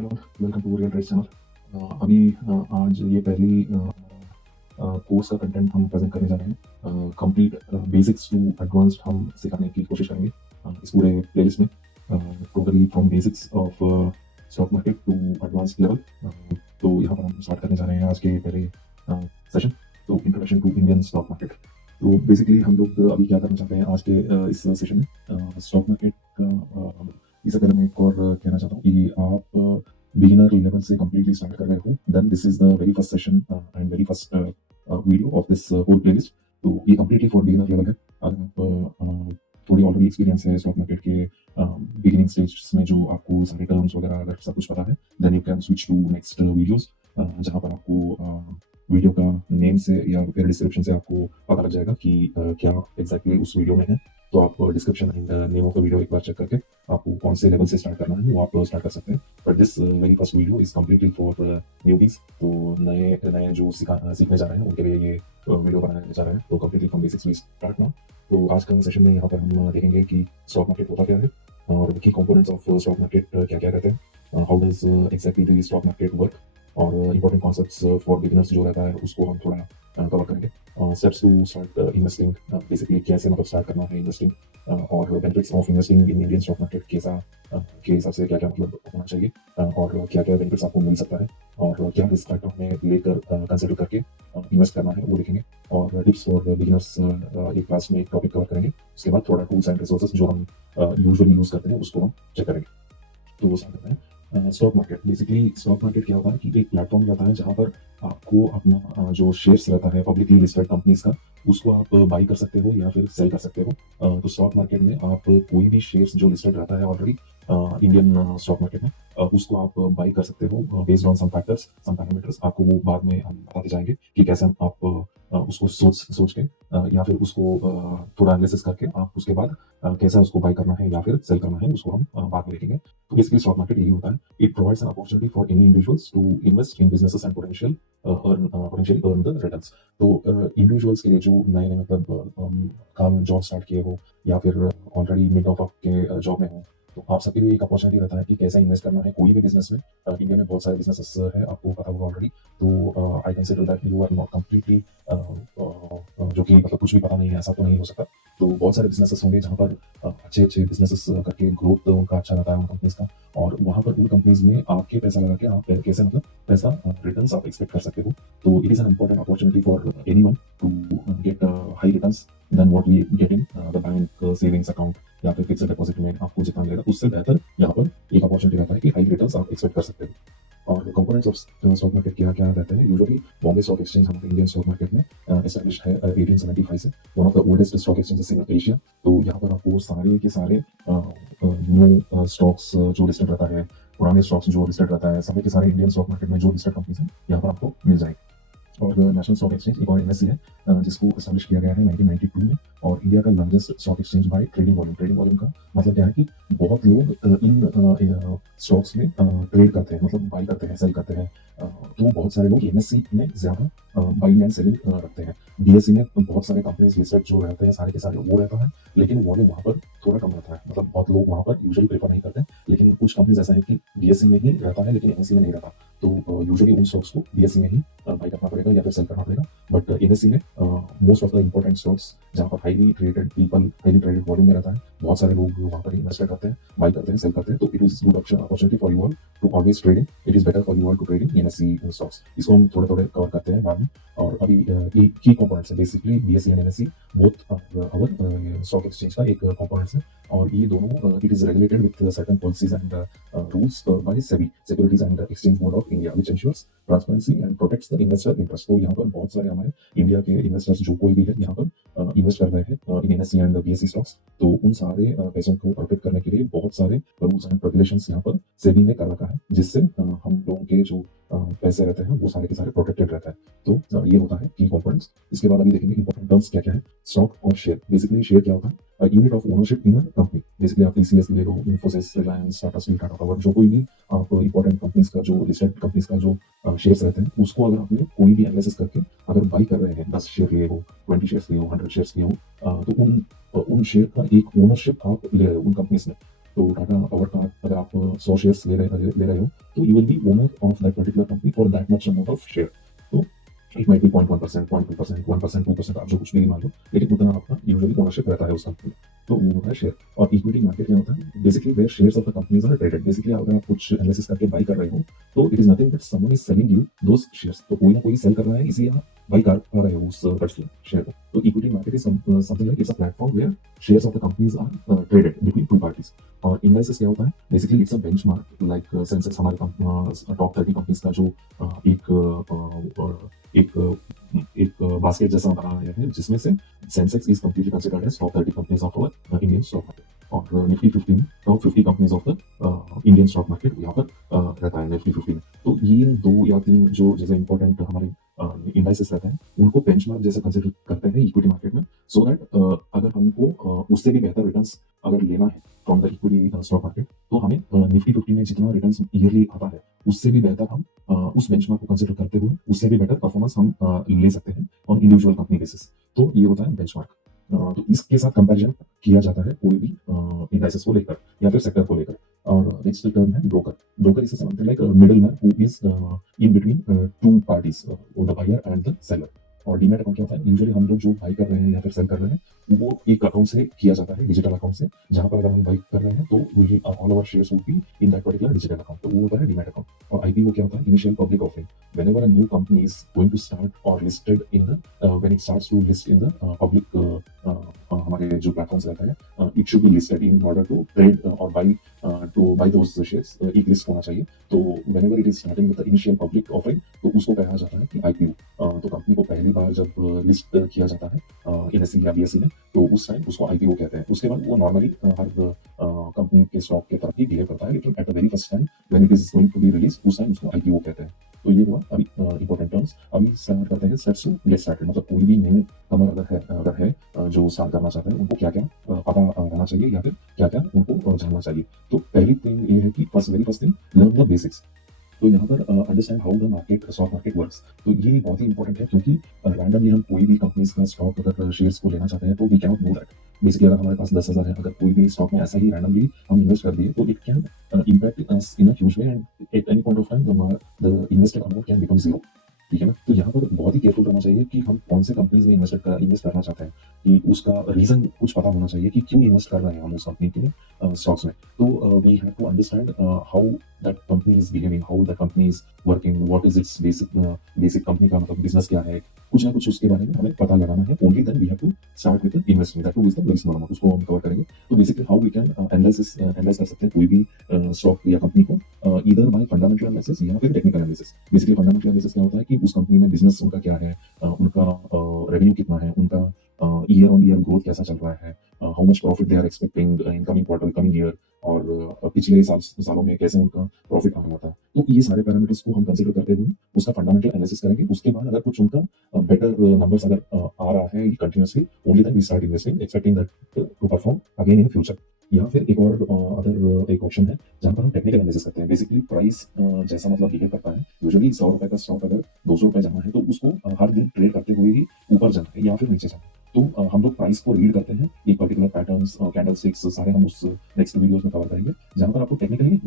Hello, welcome to real trade channel. अभी आज ये पहली कोर्स का कंटेंट हम प्रेजेंट करने जा रहे हैं। कंप्लीट बेसिक्स टू एडवांस्ड हम सिखाने की कोशिश करेंगे इस पूरे प्लेलिस्ट में। Totally from basics of stock market to advanced level. तो यहाँ पर हम स्टार्ट करने जा रहे हैं आज के पहले सेशन। तो introduction to Indian stock market. तो बेसिकली हम लोग अभी क्या करना चाहते हैं आज के इस सेशन में स्टॉक मार्केट का। इससे पहले मैं एक और कहना चाहता हूँ कि आप बिगिनर लेवल से कंप्लीटली स्टार्ट कर रहे हो, then this is the very first session and very first video of this whole playlist. तो ये कंप्लीटली फॉर बिगिनर लेवल है। अगर आप थोड़ी ऑलरेडी एक्सपीरियंस है स्टॉक मार्केट के बिगिनिंग स्टेज में, जो आपको सारे टर्म्स वगैरह अगर सब कुछ पता है, then you can switch to next videos, जहाँ पर आपको वीडियो का नेम से या फिर डिस्क्रिप्शन से आपको पता लग जाएगा कि क्या एग्जैक्टली उस वीडियो में है। तो आप description and name of the video एक बार चेक करके आपको कौन से लेवल से स्टार्ट करना है वो आप स्टार्ट कर सकते हैं। But this very first video is completely for newbies. तो नए नए जो सीखने जा रहे हैं उनके लिए ये वीडियो बनाने जा रहे हैं। तो completely from basics we start now. तो आज का सेशन में यहाँ पर हम देखेंगे कि स्टॉक मार्केट होता क्या है और की कंपोनेंट्स ऑफ स्टॉक मार्केट क्या क्या रहते हैं, how does exactly the stock market work, और इंपॉर्टेंट कॉन्सेप्ट्स फॉर बिगिनर्स जो रहता है उसको हम थोड़ा कवर करेंगे। Steps to start investing, basically कैसे मतलब स्टार्ट करना है इन्वेस्टिंग, और benefits of investing in Indian stock market कैसा के हिसाब से क्या क्या मतलब होना चाहिए, और क्या क्या बेनिफिट्स आपको मिल सकता है, और क्या रिस्क फैक्टर हमें लेकर कंसिडर करके इन्वेस्ट करना है वो देखेंगे। और टिप्स फॉर बिगिनर्स एक क्लास में एक टॉपिक कवर करेंगे। उसके बाद थोड़ा टूल्स एंड रिसोर्सेज जो हम यूजुअली यूज करते हैं उसको हम चेक करेंगे। तो वो स्टार्ट करते हैं। Stock market, basically stock market क्या होता है कि एक प्लेटफॉर्म रहता है जहाँ पर आपको अपना जो शेयर्स रहता है पब्लिकली लिस्टेड कंपनीज का, उसको आप बाई कर सकते हो या फिर सेल कर सकते हो। तो स्टॉक मार्केट में आप कोई भी शेयर्स जो लिस्टेड रहता है ऑलरेडी इंडियन स्टॉक मार्केट में, उसको आप बाई कर सकते हो based on some factors, some parameters. आपको वो बाद में हम बताते जाएंगे कि कैसे हम आप उसको सोच के या फिर उसको थोड़ा एनालिसिस करके आप उसके बाद कैसा उसको बाई करना है या फिर सेल करना है उसको हम बाद में देखेंगे। तो बेसिकली स्टॉक मार्केट यही होता है। It provides an opportunity for any individuals to invest in businesses and potentially earn the returns. तो इंडिविजुअल्स के लिए जो नए नए मतलब काम जॉब स्टार्ट किए हो या फिर ऑलरेडी मिड ऑफ के जॉब में हो, तो आप सबके लिए एक अपॉर्चुनिटी रहता है कि कैसे इन्वेस्ट करना है कोई भी बिजनेस में। इंडिया में बहुत सारे बिजनेसेस है, आपको पता होगा ऑलरेडी। तो I consider that you are not completely जो कि मतलब कुछ भी पता नहीं है ऐसा तो नहीं हो सकता। तो बहुत सारे बिजनेसेस होंगे जहाँ पर अच्छे अच्छे बिजनेसेस करके ग्रोथ उनका अच्छा रहता है उन कंपनीज का, और वहाँ पर उन कंपनीज में आपके पैसा लगा के आप कैसे मतलब पैसा रिटर्न्स आप एक्सपेक्ट कर सकते हो। तो it is an important opportunity for anyone to get high returns then what we get in the bank savings account या फिर फिक्स्ड डिपॉजिट में आपको जितना मिलेगा उससे बेहतर यहाँ पर एक अपॉर्चुनिटी रहता है कि हाई रिटर्न्स आप एक्सपेक्ट कर सकते हो। और कंपोनेंट्स ऑफ स्टॉक मार्केट क्या क्या रहते हैं यूजुअली। बॉम्बे स्टॉक एक्सचेंज हमारे इंडियन स्टॉक मार्केट में एस्टैब्लिश है 1875 से, one of the oldest stock exchanges in Asia. तो यहाँ पर आपको सारे के सारे न्यू स्टॉक्स जो लिस्टेड रहता है, पुराने स्टॉक्स जो लिस्टेड रहता है, सारे के सारे इंडियन स्टॉक मार्केट में जो लिस्टेड कंपनीज हैं यहाँ पर आपको मिल जाएगी। और नेशनल स्टॉक एक्सचेंज एक और एनएससी है जिसको एस्टैब्लिश किया गया है 1992 में, और इंडिया का largest stock exchange bye trading volume. Trading volume का मतलब क्या है कि बहुत लोग इन स्टॉक्स में ट्रेड करते हैं, मतलब बाई करते हैं, सेल करते हैं। तो बहुत सारे लोग एनएससी में ज्यादा बाइंग एंड सेलिंग रखते हैं। बीएससी में बहुत सारे कंपनीज लिस्टेड जो रहते हैं सारे के सारे वो रहता है, लेकिन वॉल्यूम वहाँ पर थोड़ा कम रहता है, मतलब बहुत लोग वहाँ पर यूजुअली प्रेफर नहीं करते। लेकिन कुछ कंपनीज ऐसा है कि बीएससी में ही रहता है लेकिन एनएससी में नहीं रहता। तो यूजुअली उन स्टॉक्स को बीएससी में ही बाई करना पड़ेगा या फिर सेल करना पड़ेगा। बट एनएससी में most of the important stocks जहाँ पर highly traded people, highly traded volume में रहता है, बहुत सारे लोग वहाँ पर इन्वेस्ट करते हैं, बाई करते हैं, सेल करते हैं। तो it is good opportunity for you all to always trading. It is better for you all to trading NSC stocks. इसको हम थोड़े थोड़े कवर करते हैं बाद में। और अभी ये की कंपोनेंट्स है basically BSc and NSC both our stock exchange का एक कंपोनेंट्स है। और ये दोनों it is regulated with certain policies and rules by SEBI, Securities and Exchange Board of India, which ensures transparency and protects the investor interest. तो यहाँ पर बहुत सारे हमारे इंडिया के इन्वेस्टर्स जो कोई भी है यहाँ पर इन्वेस्ट कर रहे हैं इन एनएससी एंड बीएससी स्टॉक्स, तो उन सारे पैसों को प्रोटेक्ट करने के लिए बहुत सारे रूल्स एंड रेगुलेशंस यहाँ पर सेबी ने कर रखा है, जिससे हम लोगों के जो पैसे रहते हैं वो सारे के सारे प्रोटेक्टेड रहता है। तो ये होता है की कंपोनेंट्स। इसके बाद अभी देखेंगे इंपॉर्टेंट टर्म्स क्या क्या है। स्टॉक और शेयर, बेसिकली शेयर क्या होता है, unit of ownership in company. Basically आप टीसीएस ले लो, इन्फोसिस, रिलायंस, टाटा स्टील, टाटा पावर, जो कोई भी आप इंपॉर्टेंट कंपनीज का जो लिस्टेड कंपनीज का जो शेयर्स रहते हैं उसको अगर आपने कोई भी एनालिसिस करके अगर बाई कर रहे हैं, 10 शेयर लिए हो, 20 शेयर लिए हो, 100 शेयर लिए हो, तो उन शेयर का एक ओनरशिप आप ले रहे हो उन कंपनीज में। तो टाटा पावर का अगर आप 100 शेयर्स ले रहे हो, तो you will be owner of that particular company for that much amount of share. तो इट माइट बी 0.1%, 0.2%, 1%, 2%, आप जो कुछ भी मान लो, लेकिन उतना आपका यूजुअली ओनरशिप रहता है उस कंपनी में। तो वो होता है शेयर। और इक्विटी मार्केट क्या होता है, basically where shares of the companies are traded. Basically अगर आप कुछ एनालिसिस करके बाई कर रहे हो, तो it is nothing but someone is selling you those shares. तो कोई ना कोई सेल कर रहा है, इसलिए आप बाई कर पा रहे हो उस पर्टिकुलर शेयर को। तो equity market is something like it's a platform where shares of the companies are traded between two parties. और इंडाइसेस क्या होता है, basically it's a benchmark like Sensex, हमारे टॉप 30 कंपनीज का जो एक एक बास्केट जैसा बना है, जिसमें से Sensex is completely considered as top 30 companies of our Indian stock market. और निफ्टी 50 में top 50 companies of the Indian stock market यहाँ पर रहता है निफ्टी 50 में। तो ये 2 या 3 जो जैसे इंपॉर्टेंट हमारे इंडाइसेस रहते हैं, उनको बेंचमार्क जैसे कंसिडर करते हैं इक्विटी मार्केट में, सो दैट अगर हमको उससे भी बेहतर रिटर्न्स अगर लेना है from the equity stock market, तो हमें निफ्टी 50 में जितना रिटर्न्स ईयरली आता है, उससे भी बेहतर हम उस बेंचमार्क को कंसिडर करते हुए उससे भी बेटर परफॉर्मेंस हम ले सकते हैं ऑन इंडिविजुअल कंपनी बेसिस। तो ये होता है बेंचमार्क। तो इसके साथ कंपैरिजन किया जाता है कोई भी इंडाइसेस को लेकर या फिर सेक्टर को लेकर। और नेक्स्ट टर्म है broker. Broker is something like middle man who is in between two parties, the buyer and the seller. और डीमैट अकाउंट क्या होता है, यूजुअली हम लोग जो बाई कर रहे हैं या फिर सेल कर रहे हैं, वो एक अकाउंट से किया जाता है, डिजिटल अकाउंट से, जहां पर अगर हम बाई कर रहे हैं तो all over shares would be in that particular digital account. तो वो होता है डीमैट अकाउंट। और आईपीओ क्या होता है, initial public offering. whenever a new company is going to start or listed in the when it starts to list in the public हमारे जो प्लेटफॉर्म्स रहता है, it should be listed in order to trade और buy those shares. एक list होना चाहिए। तो whenever it is starting with the initial public offering, तो उसको कहा जाता है कि आईपीओ। तो कंपनी को पहली बार जब लिस्ट किया जाता है एनएसई या बीएसई में, तो उस टाइम उसको आईपीओ कहते हैं। उसके बाद वो नॉर्मली हर कंपनी के स्टॉक के तरफ ही बिहेव करता है, लेकिन at the very first time when it is going to be release, उस टाइम उसको आईपीओ कहते हैं। तो ये हुआ अभी इंपॉर्टेंट टर्म्स। अभी स्टार्ट करते हैं स्टेप्स टू गेट स्टार्टेड। मतलब कोई भी न्यू कमर अगर है जो स्टार्ट करना चाहते हैं, उनको क्या क्या पता रहना चाहिए या फिर क्या क्या उनको जानना चाहिए। तो पहली थिंग ये है कि very first thing, learn the basics. तो यहाँ पर understand how the market stock market works. तो ये बहुत ही इंपॉर्टेंट है, क्योंकि रैंडमली हम कोई भी कंपनीज का स्टॉक अगर शेयर्स को लेना चाहते हैं, तो we can not do that. Basically अगर हमारे पास 10,000 है, अगर कोई भी स्टॉक में ऐसा ही रैंडमली हम इन्वेस्ट कर दिए, तो it can impact us in a huge way, and at any point of time the invested amount can become zero. ठीक है ना। तो यहाँ पर बहुत ही केयरफुल रहना चाहिए कि हम कौन से कंपनीज में इन्वेस्ट करना चाहते हैं, कि उसका रीजन कुछ पता होना चाहिए कि क्यों इन्वेस्ट कर रहे हैं हम उस कंपनी के स्टॉक्स में। तो we have to understand how that company is behaving, how the company is working, what is its basic company का मतलब बिजनेस क्या है, कुछ ना कुछ उसके बारे में हमें पता लगाना है। Only then we have to start with investing, that too is the very small amount, उसको हम कवर करेंगे। तो basically how we can analyse कर सकते हैं कोई भी स्टॉक या कंपनी को, ईदर बाय फंडामेंटल एनालिसिस या फिर technical analysis. Basically fundamental analysis क्या होता है कि उस कंपनी में बिजनेस उनका क्या है, उनका रेवेन्यू कितना है, उनका ईयर ऑन ईयर ग्रोथ कैसा चल रहा है, how much profit they are expecting in coming quarter, coming year, और पिछले सालों में कैसे उनका प्रॉफिट आ रहा था। तो ये सारे पैरामीटर्स को हम कंसीडर करते हुए उसका फंडामेंटल एनालिसिस करेंगे। उसके बाद अगर कुछ उनका बेटर नंबर्स अगर आ रहा है continuously, only then we start investing, expecting that to perform again in future. या फिर एक और अदर एक ऑप्शन है जहां पर हम टेक्निकल एनालिसिस करते हैं। बेसिकली प्राइस जैसा मतलब बिहेव करता है। यूजुअली 100 रुपए का स्टॉक अगर 200 रुपए जाना है, तो उसको हर दिन ट्रेड करते हुए ही ऊपर जाना है या फिर नीचे जाना है। तो हम लोग प्राइस को रीड करते हैं, एक पर्टिकुलर पैटर्न्स, कैंडल स्टिक्स, सारे हम उस नेक्स्ट वीडियोस में कवर करेंगे, जहां पर आपको टेक्निकली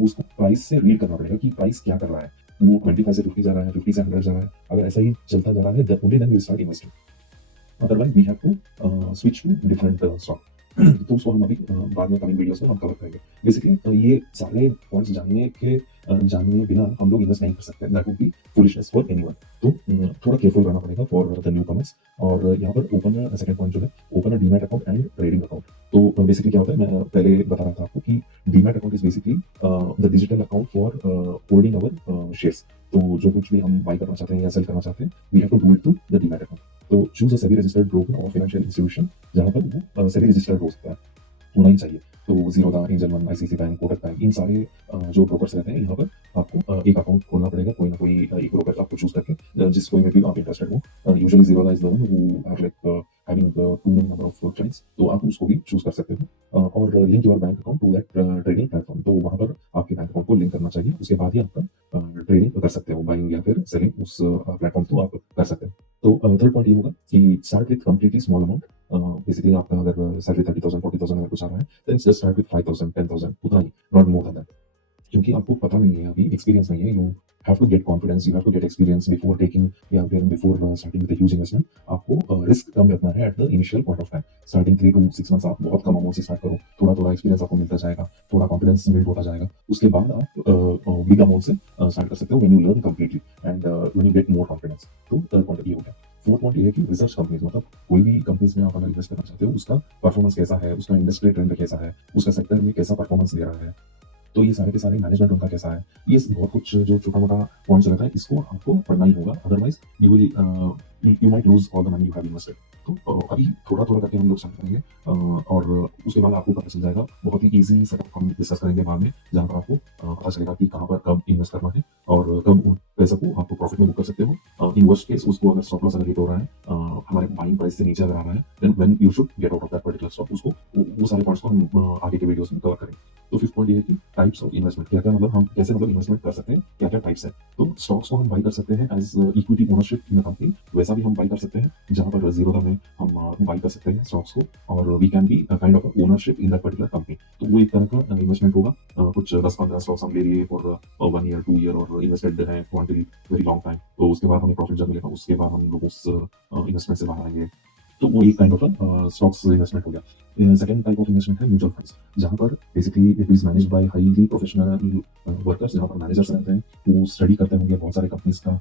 उसको प्राइस से रीड करना पड़ेगा कि प्राइस क्या कर रहा है। वो 25 से 50 जा रहा है, 50 से 100 जा रहा है, अगर ऐसा ही चलता जा रहा है, only then we start investing. Otherwise we have to switch to different stock. तो उसको हम अभी बाद में कमिंग वीडियोस में हम कवर करेंगे। बेसिकली ये सारे पॉइंट्स जानने बिना हम लोग इन्वेस्ट नहीं कर सकते, that would be foolishness for anyone. तो थोड़ा केयरफुल रहना पड़ेगा फॉर द न्यू कमर्स। और यहाँ पर ओपन सेकंड पॉइंट जो है, open a demat account and trading account. तो बेसिकली क्या होता है, मैं पहले बता रहा था आपको कि demat account is basically the digital account for holding our shares. तो जो कुछ भी हम बाई करना चाहते हैं या सेल करना चाहते हैं, we have to do it through the demat account. तो choose a SEBI registered broker और फाइनेंशियल इंस्टीट्यूशन, जहां पर वो सेबी रजिस्टर्ड हो सकता है, होना ही चाहिए। तो Zerodha, Angel One, ICIC bank, Kotak bank, इन सारे जो ब्रोकर्स रहते हैं, यहाँ पर आपको एक अकाउंट खोलना पड़ेगा, कोई ना कोई एक ब्रोकर आपको चूज करके, जिस कोई में भी आप इंटरेस्टेड हो। Usually Zerodha is the one who are like having too many number of clients, तो आप उसको भी चूज कर सकते हो। और link your bank account to that trading platform. तो वहाँ पर आपके बैंक अकाउंट को लिंक करना चाहिए, उसके बाद ही आपका ट्रेडिंग कर सकते हो, बाइंग या फिर सेलिंग उस प्लेटफॉर्म को आप कर सकते हो। तो थर्ड पॉइंट ये होगा कि start with completely small amount basically आपका अगर सैलरी 30,000 40,000 अगर कुछ आ रहा है, देन जस्ट स्टार्ट विद 5,000 10,000 उतना ही, नॉट मोर देन दैट। क्योंकि आपको पता नहीं है, अभी एक्सपीरियंस नहीं है, you have to get confidence, you have to get experience before taking या फिर before starting with huge investment. आपको रिस्क कम रखना है at the initial point of time. Starting 3 to 6 months आप बहुत कम अमाउंट से स्टार्ट करो, थोड़ा थोड़ा एक्सपीरियंस आपको मिलता जाएगा, थोड़ा कॉन्फिडेंस बिल्ड होता जाएगा। उसके बाद आप बिग अमाउंट से स्टार्ट कर सकते हो when you learn completely and when you get more confidence. तो थर्ड पॉइंट ये हो गया। फोर्थ पॉइंट ये है कि रिसर्च कंपनीज, मतलब कोई भी कंपनीज में आप अगर इन्वेस्ट करना चाहते हो, उसका परफॉर्मेंस कैसा है, उसका इंडस्ट्री ट्रेंड कैसा है, उसका सेक्टर में कैसा परफॉर्मेंस दे रहा है, तो ये सारे के सारे मैनेजमेंट उनका कैसा है, ये बहुत कुछ जो छोटा-मोटा पॉइंट्स रहता है, इसको आपको पढ़ना ही होगा, otherwise you will you might loose all the money you have invested. तो अभी थोड़ा-थोड़ा करके हम लोग स्टार्ट करेंगे और उसके बाद आपको पता चल जाएगा, बहुत ही ईज़ी सेटअप हम डिस्कस करेंगे बाद में, जहाँ पर आपको पता चलेगा कि कहाँ पर कब इन्वेस्ट करना है और कब उन पैसे को आपको प्रॉफिट में बुक कर सकते हो। इन वर्स्ट केस उसको अगर स्टॉप लॉस अगर हिट हो रहा है, हमारे बाइंग प्राइस से नीचे अगर आ रहा है, then when you should get out of that particular stock. उसको वो सारे पॉइंट्स को हम आगे के वीडियोज़ में कवर करेंगे। तो फिफ्थ पॉइंट ये है कि टाइप्स ऑफ इन्वेस्टमेंट, क्या-क्या मतलब हम कैसे मतलब इन्वेस्टमेंट कर सकते हैं, क्या-क्या टाइप्स है। तो स्टॉक्स को हम बाय कर सकते हैं as equity ownership in a company, वैसा भी हम बाय कर सकते हैं, जहाँ पर ज़ीरो में हम बाय कर सकते हैं स्टॉक्स को और we can be a kind of ownership in that particular company. तो वो एक तरह का इन्वेस्टमेंट होगा। कुछ 10-15 स्टॉक्स हम ले लिए फॉर 1 ईयर, 2 ईयर और इन्वेस्टेड हैं फॉर वेरी लॉन्ग टाइम। तो उसके बाद हमें प्रॉफिट जब मिलेगा, उसके बाद हम लोग उस इन्वेस्टमेंट से बाहर आएँगे। तो वो एक काइंड ऑफ स्टॉक्स इन्वेस्टमेंट हो गया। सेकंड टाइप ऑफ इन्वेस्टमेंट है म्यूचुअल फंड्स, जहाँ पर basically it is managed by highly professional workers, जहाँ पर मैनेजर्स रहते हैं, वो स्टडी करते होंगे बहुत सारे कंपनीज का,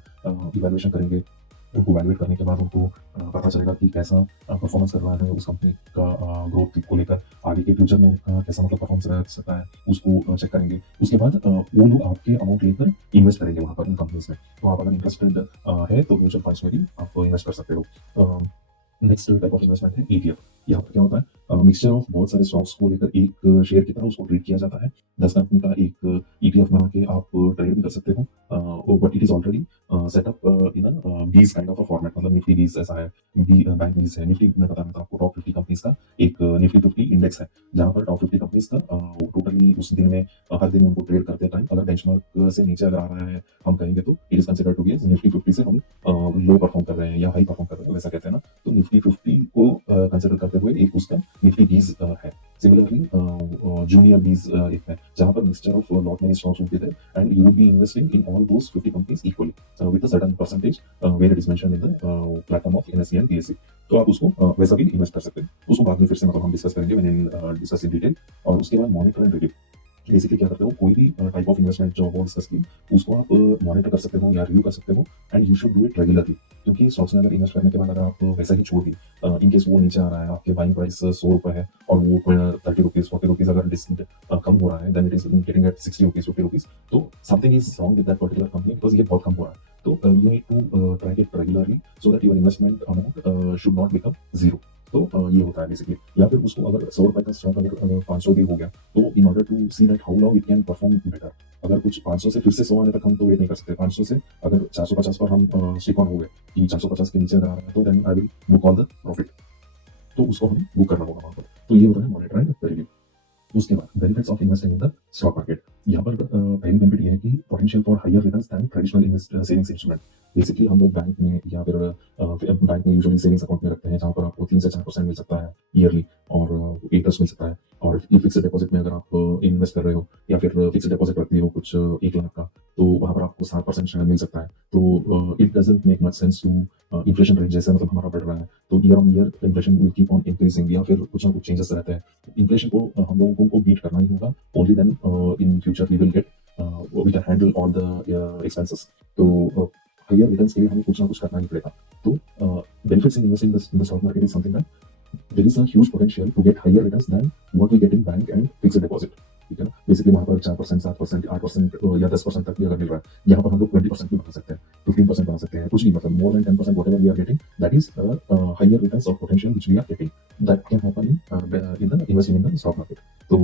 इवैल्यूएशन करेंगे। उनको वैल्यूएट करने के बाद उनको पता चलेगा कि कैसा परफॉर्मेंस कर रहा है उस कंपनी का, ग्रोथ को लेकर आगे के फ्यूचर में उनका कैसा मतलब परफॉर्मेंस रह सकता है, उसको चेक करेंगे। उसके बाद वो लोग आपके अमाउंट लेकर इन्वेस्ट करेंगे वहाँ पर उन कंपनीज में। तो आप अगर इंटरेस्टेड है तो म्यूचुअल फंड्स में भी आप इन्वेस्ट कर सकते हो। नेक्स्ट टाइप ऑफ इन्वेस्टमेंट है ईटीएफ। यहाँ पर क्या होता है, मिक्सचर ऑफ बहुत सारे स्टॉक्स को लेकर एक शेयर की तरह उसको ट्रीट किया जाता है। 10 कंपनी का एक ईटीएफ बना के आप ट्रेड भी कर सकते हो, but it is already setup in BeES kind of a format, मतलब निफ्टी बीज ऐसा है, बी बैंक बीज है। निफ्टी में बता था आपको टॉप 50 कंपनीज का एक निफ्टी 50 इंडेक्स है, जहाँ पर टॉप 50 कंपनीज का टोटली उस दिन में हर दिन उनको ट्रेड करते टाइम अगर बेंचमार्क से नीचे अगर आ रहा है, हम कहेंगे तो it is considered to be Nifty 50 से हम लो परफॉर्म कर रहे हैं या हाई परफॉर्म कर रहे हैं, वैसा कहते हैं ना। तो निफ्टी 50 को कंसिडर करते हुए एक उसका निफ्टी बीज है। सिमिलरली जूनियर बीज एक है, जहाँ पर mixture of lot many stocks होते थे and you would be investing in all those 50 companies equally with a certain percentage where it is mentioned in the platform of NSE and BSE. तो आप उसको वैसा भी इन्वेस्ट कर सकते हैं। उसको बाद में फिर से मतलब हम डिस्कस करेंगे व्हेन डिस्कस इन डिटेल। और उसके बाद मॉनिटर एंड रिव्यू। बेसिकली क्या करते हो, कोई भी टाइप ऑफ इन्वेस्टमेंट जो वो डिस्कस की, उसको आप मॉनिटर कर सकते हो या रिव्यू कर सकते हो and you should do it regularly. क्योंकि स्टॉक्स में अगर इन्वेस्ट करने के बाद अगर आप वैसा ही छोड़ दी, इन केस वो नीचे आ रहा है, आपके बाइंग प्राइस 100 रुपए है और वो 30 रुपीज 40 रुपीज अगर कम हो रहा है, then it is getting at 60 rupees 50 rupees, तो something is wrong with that particular company, because ये बहुत कम हो रहा है। तो you need to track it regularly so that your investment amount should not become zero. तो ये होता है बेसिकली। या फिर उसको अगर 100 रुपए का स्टॉक अगर 500 भी हो गया, तो in order to see that how long it can perform better, अगर कुछ 500 से फिर से 100 आने तक हम तो वेट नहीं कर सकते। 500 से अगर 450 पर हम स्टिक ऑन हो गए कि 450 के नीचे अगर आ रहा है, तो then I will book all the profit. तो उसको हमें बुक करना होगा वहाँ पर। तो ये होता है मॉनिटर एंड रिव्यू। उसके बाद benefits of investing in the stock market. यहाँ पर पहली बेनिफिट ये है कि potential for higher returns than traditional savings instrument. बेसिकली हम लोग बैंक में या फिर बैंक में यूजुअली सेविंग्स अकाउंट में रखते हैं, जहाँ पर आपको 3 से 4% मिल सकता है ईयरली और इंटरेस्ट मिल सकता है। और ये फिक्स्ड डिपॉजिट में अगर आप इन्वेस्ट कर रहे हो या फिर फिक्स्ड डिपॉजिट रखते हो कुछ 1 लाख का, तो वहाँ पर आपको 7% शायद मिल सकता है। तो it doesn't make much sense to inflation rate जैसे मतलब हमारा बढ़ रहा है, तो year on year inflation will keep on increasing या फिर कुछ ना कुछ चेंजेस रहते हैं। इन्फ्लेशन को हम लोगों को बीट करना ही होगा, only then in future we will get we can handle all the expenses. तो हायर रिटर्न्स के लिए हमें कुछ ना कुछ करना ही पड़ेगा। तो benefits in investing in the stock market is something that there is a huge potential to get higher returns than what we get in bank and fixed deposit। ठीक है ना, बेसिकली वहाँ पर 4%, 7%, 8% या 10% तक भी अगर मिल रहा है, यहाँ पर हम लोग 20% भी बना सकते हैं, 15% बना सकते हैं, कुछ भी मतलब more than 10% whatever we are getting, that is higher returns of potential which we are getting, that can happen in the investing in the stock market। तो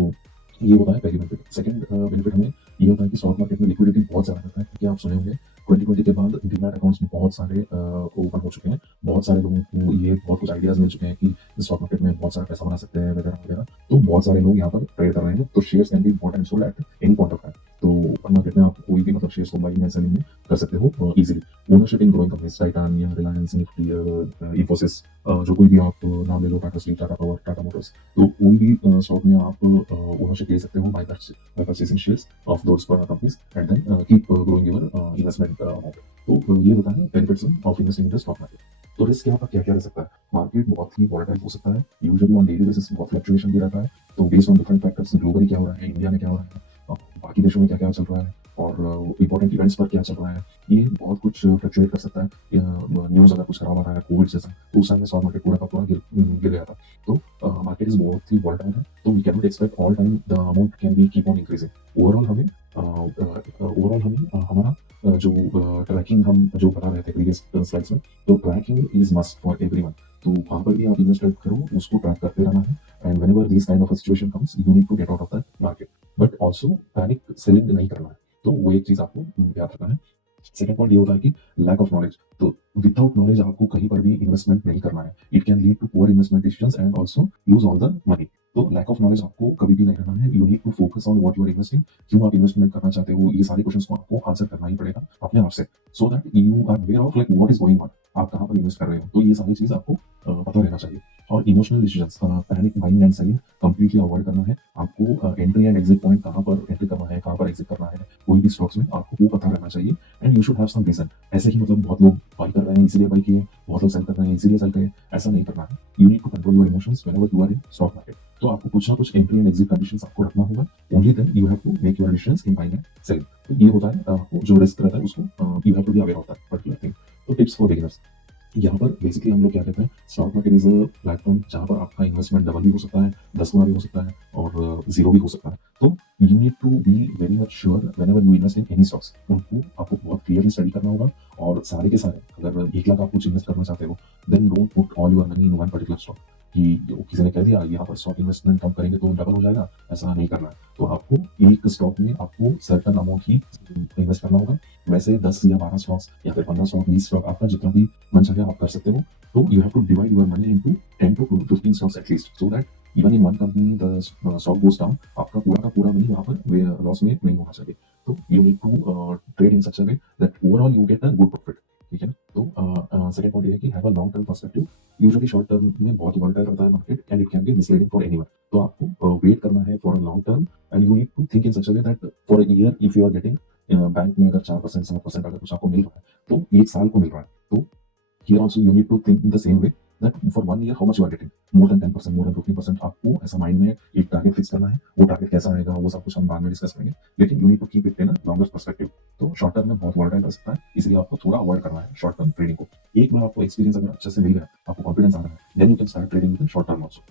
ये होता है पहली बेनिफिट। सेकंड बेनिफिट हमें ये होता है कि स्टॉक मार्केट में लिक्विडिटी बहुत ज़्यादा रहता है, क्योंकि आप सुने होंगे 2020 के बाद डीमैट अकाउंट्स बहुत सारे ओपन हो चुके हैं। बहुत सारे लोगों को ये बहुत कुछ आइडियाज मिल चुके हैं कि स्टॉक मार्केट में बहुत सारा पैसा बना सकते हैं वगैरह वगैरह। तो बहुत सारे लोग यहाँ पर ट्रेड कर रहे हैं, तो shares can be bought and sold at any point of time. तो ओपन मार्केट में आप कोई भी मतलब शेयर्स को बाइंग एंड सेलिंग में कर सकते हो इजीली। ओनरशिप इन ग्रोइंग कंपनीज टाइटान या रिलायंस, निफ्टी, इंफोसिस, जो कोई भी आप नाम ले लो, Tata Steel, Tata Power, Tata Motors, तो कोई भी स्टॉक में आप ओनरशिप ले सकते हो by purchasing shares of those companies and then keep growing your investment amount. तो ये होता है benefits of investing in the stock market. तो रिस्क यहाँ पर क्या क्या रह सकता है? मार्केट बहुत ही वॉलेटाइल हो सकता है, यूजुअली ऑन डेली बेसिस बहुत फ्लक्चुएशन भी रहता है। तो based on different factors, globally क्या हो रहा है, इंडिया में क्या हो रहा है, बाकी देशों में क्या क्या चल रहा है, और इंपॉर्टेंट इवेंट्स पर क्या चल रहा है, ये बहुत कुछ फ्लक्चुएट कर सकता है। न्यूज़ अगर कुछ खराब आ रहा है कोविड जैसा, तो उस टाइम में स्टॉक मार्केट पूरा का पूरा गिर गया था। तो मार्केट इज बहुत ही वॉलेटाइल है, तो we can not expect all time the amount can be keep on increasing. Overall हमें हमारा जो ट्रैकिंग हम जो बता रहे थे प्रीवियस स्लाइड्स में, तो tracking is must for everyone. तो वहाँ पर भी आप इन्वेस्ट करो, उसको ट्रैक करते रहना है, and whenever this kind of a situation comes you need to get out of the market, but also panic selling नहीं करना है। तो वो एक चीज आपको याद रखना है। सेकंड पॉइंट ये होता है कि लैक ऑफ नॉलेज। तो विदाउट नॉलेज आपको कहीं पर भी इन्वेस्टमेंट नहीं करना है। It can lead to poor investment decisions and also lose all the money. तो लैक ऑफ नॉलेज आपको कभी भी नहीं रहना है। You need to focus on what you are investing, क्यों आप इन्वेस्टमेंट करना चाहते हो, ये सारे क्वेश्चंस को आपको आंसर करना ही पड़ेगा अपने आप से, so that you are aware of like what is going on, आप कहाँ पर इन्वेस्ट कर रहे हो। तो ये सारी चीज आपको पता रहना चाहिए। और emotional decisions, panic buying and selling completely avoid करना है। आपको एंट्री एंड एग्जिट पॉइंट कहाँ पर एंट्री करना है, कहाँ पर एग्जिट करना है, कोई भी स्टॉक्स में आपको वो पता रहना चाहिए। And you should have some reason. ऐसे ही मतलब बहुत लोग बाई कर रहे हैं इसीलिए बाई किए, बहुत लोग सेल कर रहे हैं इसीलिए सेल किए, ऐसा नहीं करना है। You need to control your emotions whenever you are in stock market. तो आपको कुछ ना कुछ एंट्री एंड एग्जिट कंडीशंस आपको रखना होगा, only then you have to make your decisions in buying and selling. तो ये होता है आपको जो रिस्क रहता है उसको you have to be aware of that particular thing. तो टिप्स फॉर बिगिनर्स, यहाँ पर बेसिकली हम लोग क्या कहते हैं, stock market is a platform जहाँ पर आपका इन्वेस्टमेंट डबल भी हो सकता है, 10 गुना भी हो सकता है, और जीरो भी हो सकता है। तो you need to be very much sure whenever you invest in any stocks, उनको आपको बहुत क्लियरली स्टडी करना होगा। और सारे के सारे, अगर 1 लाख आप कुछ इन्वेस्ट करना चाहते हो, then don't put all your money in one particular stock, कि किसी ने कह दिया यहाँ पर स्टॉक इन्वेस्टमेंट हम करेंगे तो डबल हो जाएगा, ऐसा नहीं करना है। तो आपको एक स्टॉक में आपको सर्टन अमाउंट ही इन्वेस्ट करना होगा। वैसे 10 या 12 स्टॉक्स या फिर 15 स्टॉक, 20 स्टॉक, आपका जितना भी मन चाहे आप कर सकते हो। तो you have to divide your money into 10 to 15 stocks at least, so that even in one company the stock goes down, आपका पूरा का पूरा मनी वहाँ पर लॉस में नहीं होना चाहिए। तो you need to trade in such a way that overall you get a good profit. ठीक है। तो सेकंड पॉइंट ये है कि have a long term perspective. Usually short term में बहुत वोलेटाइल रहता है market, and it can be misleading for anyone. तो आपको वेट करना है for a long term, and you need to think in such a way that for a year if you are getting, bank में अगर 4% 7% अगर कुछ आपको मिल रहा है, तो 1 साल को मिल रहा है। तो here also you need to think in the same way that for 1 year how much you are getting, more than 10%, more than 15%। आपको ऐसा माइंड में एक टारगेट फिक्स करना है। वो टारगेट कैसा आएगा वो सब कुछ हम बाद में डिस्कस करेंगे, लेकिन you need to keep it in a longer perspective. तो शॉर्ट टर्म में बहुत वॉलेटाइल रह सकता है, इसलिए आपको थोड़ा अवॉइड करना है शॉर्ट टर्म ट्रेडिंग को। एक बार आपको एक्सपीरियंस अगर अच्छे से मिल गया, आपको कॉन्फिडेंस आ रहा है, then you can start trading with short term also.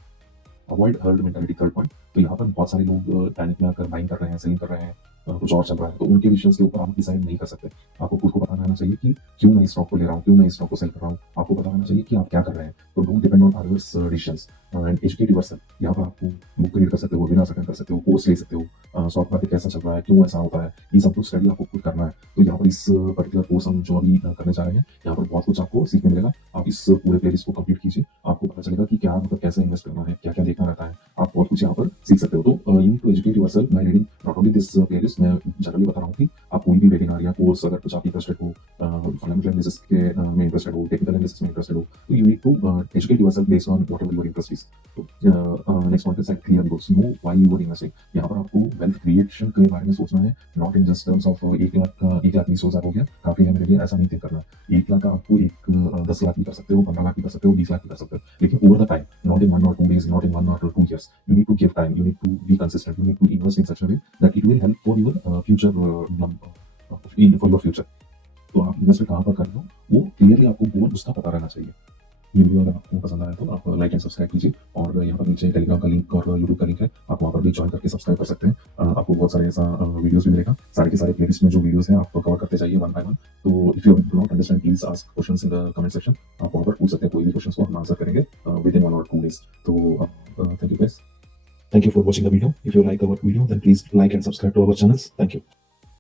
Avoid herd mentality, third point. तो यहाँ पर बहुत सारे लोग पैनिक में आकर बाइंग कर रहे हैं, सेलिंग कर रहे हैं, कुछ और चल रहा है, तो उनके डिसीजंस के ऊपर आप डिसाइड नहीं कर सकते। आपको खुद को पता रहना चाहिए कि क्यों मैं इस स्टॉक को ले रहा हूँ, क्यों मैं इस स्टॉक को सेल कर रहा हूँ। आपको पता रहना चाहिए कि आप क्या कर रहे हैं। तो don't depend on others decisions and educate yourself. यहाँ पर आपको बुक रीड कर सकते हो, वेबिनार अटेंड कर सकते हो, कोर्स ले सकते हो, स्टॉक मार्केट कैसा चल रहा है, क्यों ऐसा होता है, ये सब कुछ स्टडी आपको खुद करना है। तो यहाँ पर इस पर्टिकुलर कोर्स हम जो अभी करने जा रहे हैं, यहाँ पर बहुत कुछ आपको सीखने मिलेगा। आप इस पूरे प्लेलिस्ट को कंप्लीट कीजिए, आपको पता चलेगा कि क्या मतलब कैसे इन्वेस्ट करना है, क्या क्या देखना रहता है, आप बहुत कुछ यहाँ पर सीख सकते हो। तो you need to educate yourself by reading not only this playlist. मैं जनरली बता रहा हूँ कि आप कोई भी वेबिनार या कोर्स अगर कुछ आप इंटरेस्टेड हो, फंडामेंटल एनालिसिस के में इंटरेस्टेड हो, टेक्निकल एनालिसिस में इंटरेस्टेड हो, तो you need to educate yourself based on whatever your interest is. तो next point is set clear goals, know why you are investing. यहाँ पर आपको वेल्थ क्रिएशन के बारे में सोचना है, not in just terms of 1 lakh का 1,20,000 हो गया काफी है मेरे लिए, ऐसा नहीं थिंक करना। 1 लाख का आपको 10 लाख भी कर सकते हो, 15 लाख भी कर सकते हो, 20 लाख भी कर सकते हो, लेकिन over the time, not in 1 or 2 days, not in 1 or 2 years। You need to give time, you need to be consistent, you need to invest in such a way that it will help for your future, for your future। तो आप investment कहाँ पर कर रहे हो, वो clearly आपको गोल उसका पता रहना चाहिए। ये वीडियो अगर आपको पसंद आया तो आप लाइक एंड सब्सक्राइब कीजिए, और यहाँ पर नीचे टेलीग्राम का लिंक और यूट्यूब का लिंक है, आप वहाँ पर भी ज्वाइन करके सब्सक्राइब कर सकते हैं। आपको बहुत सारे ऐसा वीडियोस भी मिलेगा, सारे के सारे प्लेलिस्ट में जो वीडियोस हैं आप कवर करते जाइए वन बाय वन। तो if you do not understand please ask questions in the comment section. आप वहाँ पर पूछ सकते हैं, कोई भी क्वेश्चंस को हम आंसर करेंगे विद इन 1 or 2 days। तो thank you guys, thank you for watching the video। If you like our video then please like and subscribe to our channels। Thank you।